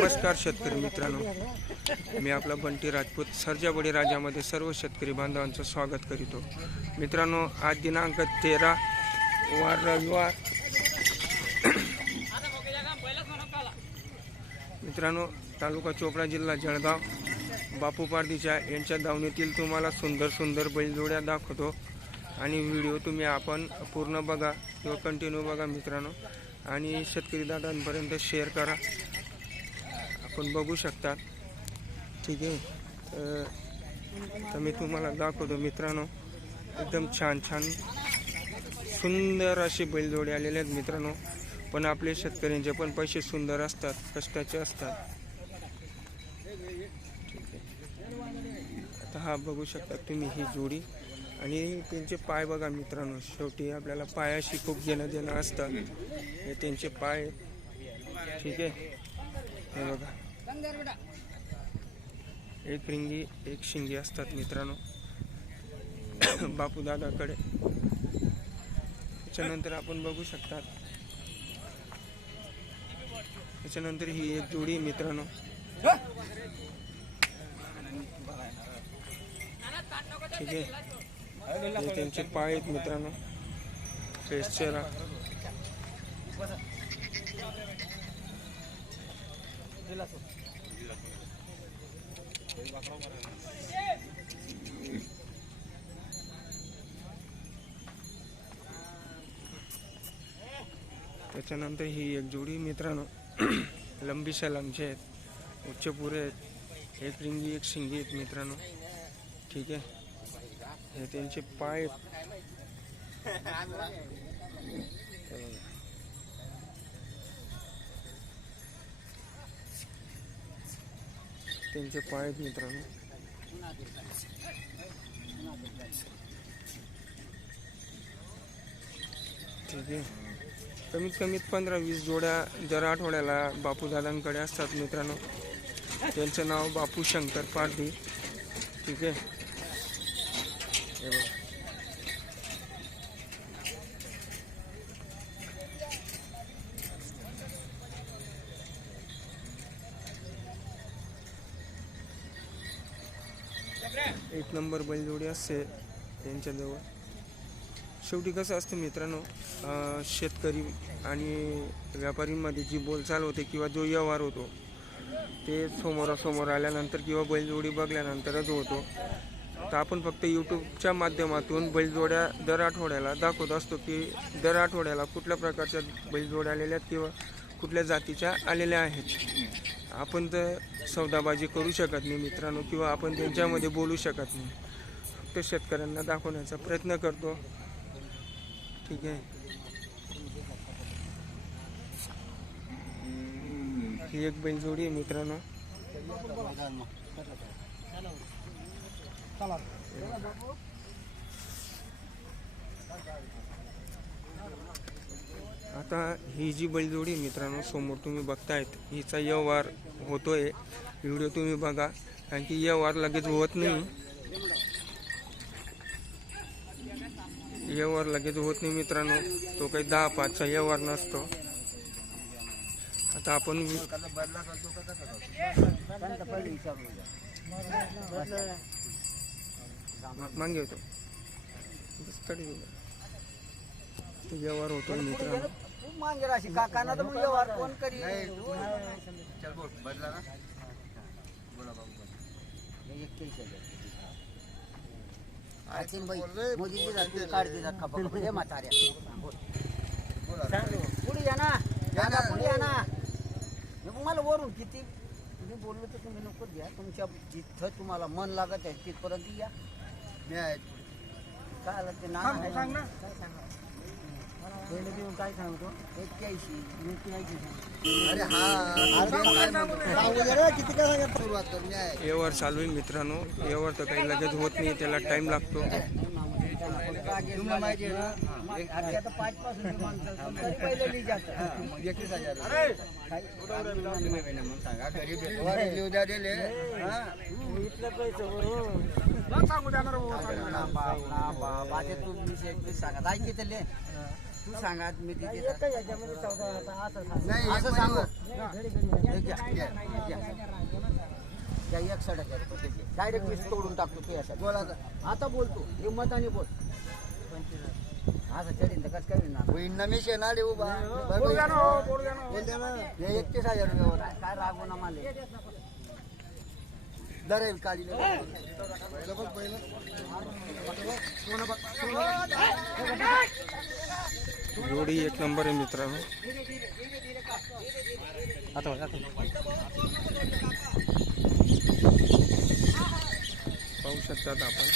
नमस्कार शेतकरी मित्रांनो, मी आपला बंटी राजपूत सर्जा बळीराजामध्ये सर्व शेतकरी बांधवांचं स्वागत करीतो। मित्रांनो, आज दिनांक 13 वार रविवार। मित्रांनो, तालुका चोपडा जिल्हा जळगाव बापू पारदीच्या यांच्या दावणीतील तुम्हाला सुंदर बैलजोड्या दाखवतो आणि व्हिडिओ तुम्ही आपण पूर्ण बघा किंवा कंटिन्यू बघा मित्रांनो, आणि शेतकरी दादांपर्यंत शेअर करा। आपण बघू शकता, ठीक आहे। तर मी तुम्हाला दाखवतो मित्रांनो, एकदम छान सुंदर अशी बैलजोडी आलेले आहेत मित्रांनो। पण आपले शेतकऱ्यांचे पण पैसे सुंदर असतात, कष्टाचे असतात, ठीक आहे। आता हा बघू शकता तुम्ही ही जोडी आणि त्यांचे पाय बघा मित्रांनो। शेवटी आपल्याला पायाशी खूप देणं असतं, हे त्यांचे पाय, ठीक आहे। हे बघा, एक रिंगी एक शिंगी असतात मित्रांनो बापू दादाकडे। त्याच्यानंतर आपण बघू शकतात, त्याच्यानंतर ही एक जोडी मित्रांनो, ठीक आहे। हे त्यांचे पाय आहेत मित्रांनो, फेस चेहरा, त्याच्यानंतर ही एक जोडी मित्रांनो लंबी सलामचे आहेत, उच्च पुरे आहेत, एक रिंगी एक शिंगी आहेत मित्रांनो, ठीक आहे। हे त्यांचे पाय, त्यांचे पाय मित्रांनो, ठीक आहे। कमीत 15-20 जोड्या दर आठवड्याला बापू दादांकडे असतात मित्रांनो। त्यांचं नाव बापू शंकर पारदी, ठीक आहे। हे बघा, एक नंबर बैलजोडी असते त्यांच्याजवळ। शेवटी कसं असतं मित्रांनो, शेतकरी आणि व्यापारींमध्ये जी बोलचाल होते किंवा जो व्यवहार होतो ते समोरासमोर आल्यानंतर किंवा बैलजोडी बघल्यानंतरच होतो। तर आपण फक्त यूट्यूबच्या माध्यमातून बैलजोड्या दर आठवड्याला दाखवत असतो की दर आठवड्याला कुठल्या प्रकारच्या बैलजोड्या आलेल्या आहेत किंवा कुठल्या जातीच्या आलेल्या आहेत। आपण तर सौदाबाजी करू शकत नाही मित्रांनो, किंवा आपण त्यांच्यामध्ये बोलू शकत नाही, फक्त शेतकऱ्यांना दाखवण्याचा प्रयत्न करतो, ठीक आहे। ही एक बैलजोडी आहे मित्रांनो, आता ही जी बैलजोडी मित्रांनो समोर तुम्ही बघतायत, हिचा व्यवहार होतोय। व्हिडिओ तुम्ही बघा, कारण की व्यवहार लगेच होत नाही, व्यवहार लगेच होत नाही मित्रांनो। तो काही 10-5चा व्यवहार नसतो। आता आपण मागे होतो व्यवहार होतो मित्रांनो। मला वरून किती मी बोललो तर तुम्ही नको द्या, तुमच्या जिथं तुम्हाला मन लागत आहे तिथपर्यंत या। काय आलं ते नाव काय सांगतो 81 व्यवहार चालू आहे मित्रांनो। व्यवहार तर काही लगेच होत नाही, त्याला टाइम लागतो। तुम्हाला माहिती आहे ना, आता 5 पासून पहिले लिहि जातं 21,000 सांगा गरीब उद्या दिले इथलं पैसे बरोबर सांगू देणार माझे तू 20-21 सांगा ऐकितले तू सांगा मी तिथे असं सांगू डायरेक्ट वीस तोडून टाकतो तू याचा बोला आता बोलतो हिंमताने बोल असं चढीन तर कसं काय होईल नमेश येणार येऊ बा 31,000 रुपये काय रागवू ना मला दरेल काढी जोडी एक नंबर आहे मित्रांनो. पाहू शकतात आपण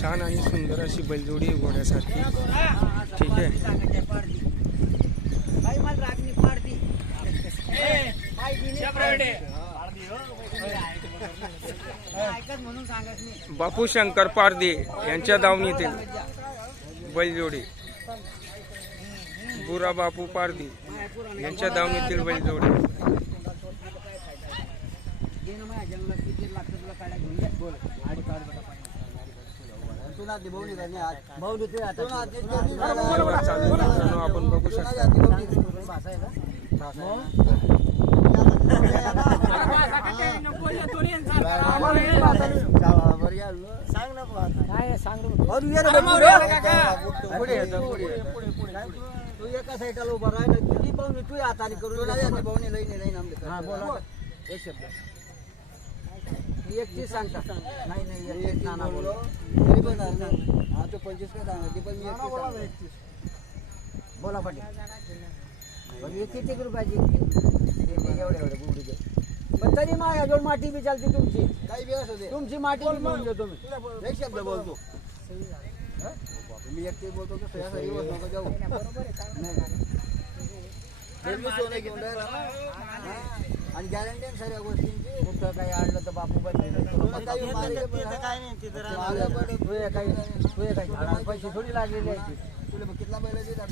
छान आणि सुंदर अशी बैलजोडी आहे घोड्यासारखी. ठीक आहे. बापू शंकर पारदी यांच्या दावणीतील बैलजोडी. बुरा बापू पारदी यांच्या दावणीतील बैलजोडी. आपण बघू शकता तू एका साईडला उभा राह तुझी पाहुणे तू हाताने करून पाहुणे लईन एक शब्द एक चीज सांगता नाही एक नाना बोलो तरी पण हा तो 25 का सांगा ती पण मी बोला पाटील किती रुपयाची एवढे बुडी दे पण तरी माझ्या जोड माटी बी चालते तुमची काही बी असू दे तुमची माटी घेऊन देतो मी एक शब्द बोलतो मी एकटे बोलतो तर नको जाऊ सोनं घेऊन राहिला आणि गॅरंटी आहे सगळ्या गोष्टींची कुठं काही आणलं तर बापू पैसे थोडी लागलेली आहे तुला कितला बैल देतात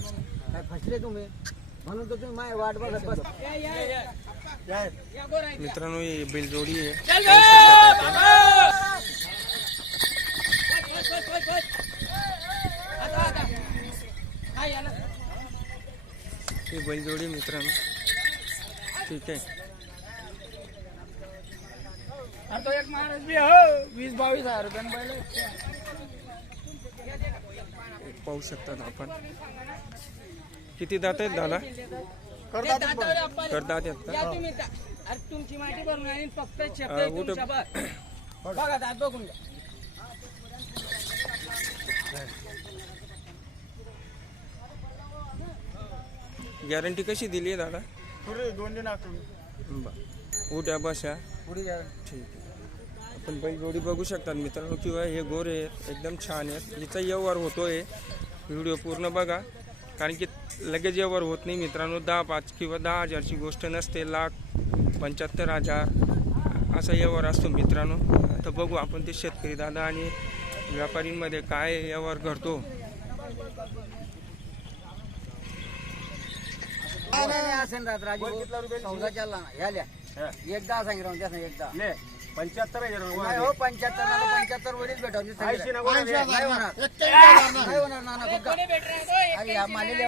काय फसले तुम्ही म्हणून तर तुम्ही माझ्या वाट बघत बस. मित्रांनो ही बैलजोडी आहे. ही बैलजोडी मित्रांनो. ठीक आहे. तो एक माणूस बी हो 20-22 रुपयानं बैल पाहू शकतात आपण किती दात आहेत दादा करतात तुमची माहिती भरून आणि फक्त बघा दात बघून घ्या. गॅरंटी कशी दिली आहे दादा? 2 दिन उठ्या बशा ठीक आहे. आपण बैलजोडी बघू शकतात मित्रांनो किंवा हे गोरे एकदम छान आहेत. हिचा व्यवहार होतोय. व्हिडिओ पूर्ण बघा कारण की लगेच व्यवहार होत नाही मित्रांनो. 10-5 किंवा 10,000ची गोष्ट नसते. 1,75,000 असा व्यवहार असतो मित्रांनो. आता बघू आपण ते शेतकरी दादा आणि व्यापारींमध्ये काय व्यवहार घडतो. असेल राजू 14 चालला ना ह्या एकदा सांगितलं एकदा 75,000 नाही हो 75 वरीच भेटावली नाही होणार नाना अरे मानेले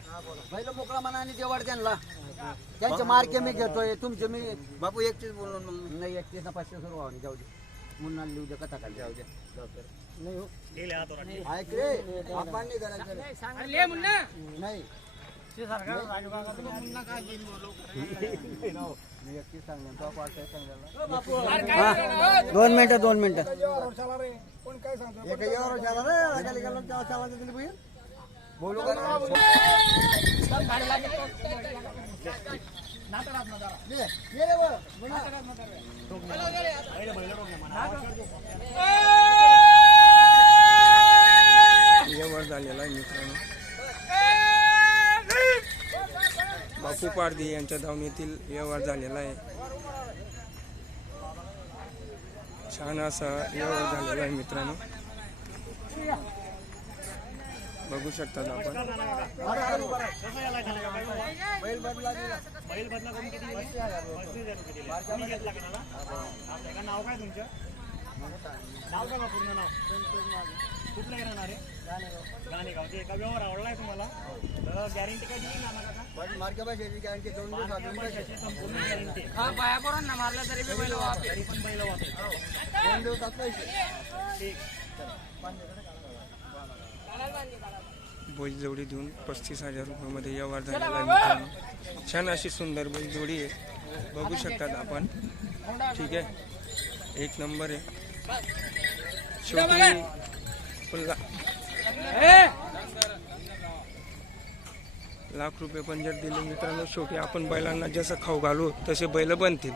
पहिलं मोकळा मनाने जेवढ त्यांना त्यांचे मार्के मी घेतोय तुमचे मी बापू 31 बोललो नाही 31 ना 500 सुरू व्हावं जाऊ दे मुन्ना लिहू दे कथा खाली जाऊ दे नाही हो ऐक रे आपण नाही करायचं नाही 2 मिनिटं बोलू का व्यवहार झालेला आहे मित्रांनो. बापू पारदी यांच्या दावणीतील व्यवहार झालेला आहे. छान असा व्यवहार झालेला आहे मित्रांनो. बघू शकतात आपण. नाव काय तुमचं? नाव काय पूर्ण नाव? कुठलं येणार आहे? गाणेगाव. ते एका व्यवहार आवडलाय तुम्हाला? गॅरंटी काय दिली नाना काका? मार्के पैशाची गॅरंटी 2 दिवस अजून पैसे हा बायापोरांना मारला तरी बी बैल वापस. 2 दिवसात पैसे बैल जोडी देऊन 35,000 रुपयामध्ये व्यवहार झालेला आहे मित्रांनो. छान अशी सुंदर बैल जोडी आहे, बघू शकतात आपण. ठीक आहे, एक नंबर आहे. शेवटी लाख रुपये पण जर दिले मित्रांनो, शेवटी आपण बैलांना जसं खाऊ घालू तसे बैल बनतील.